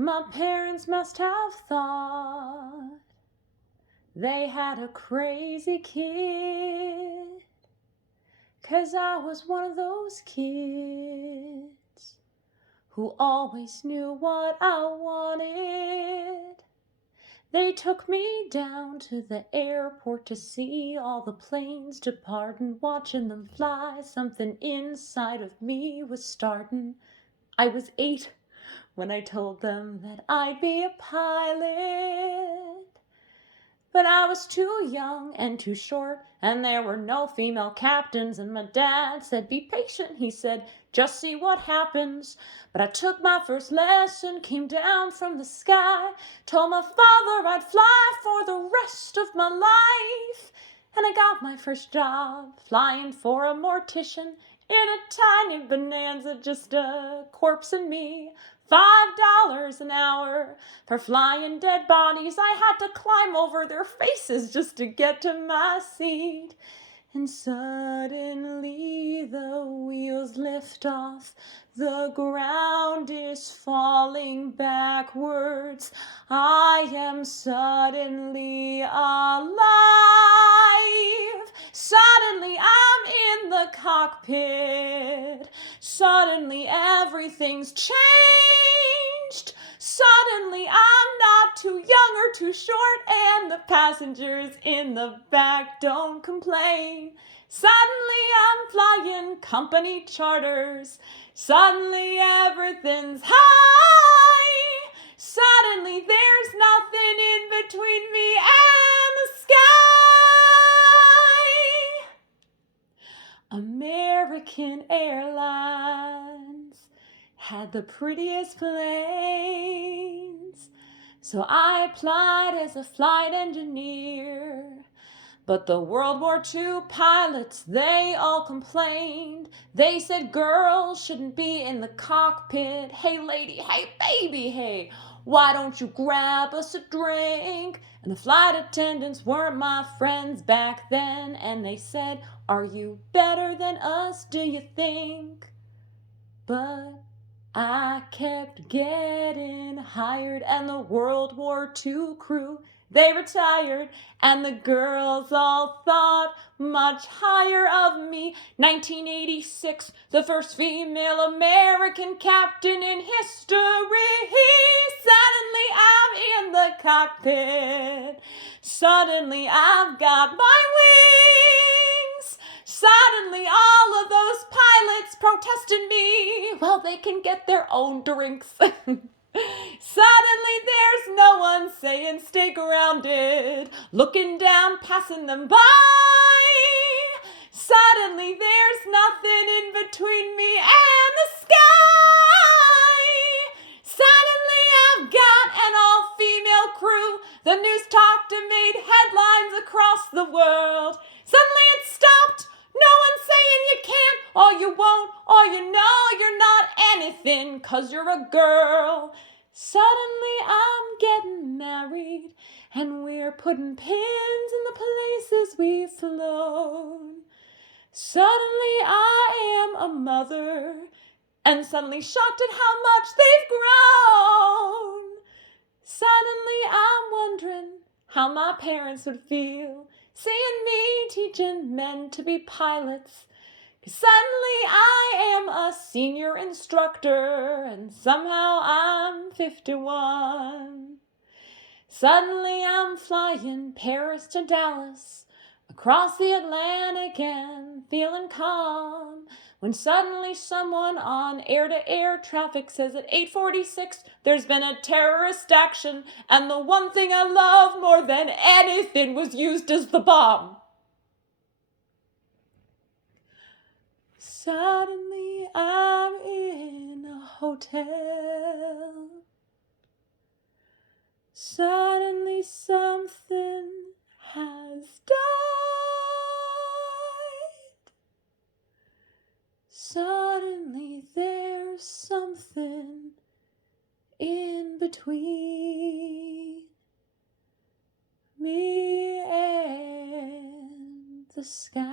My parents must have thought they had a crazy kid, 'cause I was one of those kids who always knew what I wanted. They took me down to the airport to see all the planes depart, and watching them fly, something inside of me was starting. I was 8 when I told them that I'd be a pilot. But I was too young and too short, and there were no female captains, and my dad said, "Be patient," he said, "just see what happens." But I took my first lesson, came down from the sky, told my father I'd fly for the rest of my life. And I got my first job flying for a mortician in a tiny Bonanza, just a corpse and me. $5 an hour for flying dead bodies. I had to climb over their faces just to get to my seat. And suddenly the wheels lift off, the ground is falling backwards. I am suddenly alive. Suddenly I'm in the cockpit. Suddenly everything's changed. Suddenly I'm not too young or too short, and the passengers in the back don't complain. Suddenly I'm flying company charters. Suddenly everything's high. Suddenly there's nothing in between me and the sky. American Airlines had the prettiest planes, so I applied as a flight engineer. But the World War II pilots, they all complained. They said girls shouldn't be in the cockpit. Hey lady, hey baby, hey, why don't you grab us a drink? And the flight attendants weren't my friends back then, and they said, "Are you better than us, do you think?" But I kept getting hired, and the World War II crew, they retired, and the girls all thought much higher of me. 1986, the first female American captain in history. Suddenly I'm in the cockpit. Suddenly I've got my wings. Suddenly all of those pilots protested me. Well, they can get their own drinks. Suddenly there's no one saying stay grounded, looking down, passing them by. Suddenly there's nothing in between me and the sky. Suddenly I've got an all-female crew. The news talked and made headlines across the world. Suddenly it stopped. No one's saying you can't, or you won't, or you know you're not anything 'cause you're a girl. Suddenly I'm getting married, and we're putting pins in the places we've flown. Suddenly I am a mother, and suddenly shocked at how much they've grown. Suddenly I'm wondering how my parents would feel seeing me teaching men to be pilots. 'Cause suddenly I am a senior instructor, and somehow I'm 51. Suddenly I'm flying Paris to Dallas, across the Atlantic and feeling calm, when suddenly someone on air-to-air traffic says at 8:46 there's been a terrorist action, and the one thing I love more than anything was used as the bomb. Suddenly I'm in a hotel. Suddenly something has died. Suddenly there's something in between me and the sky.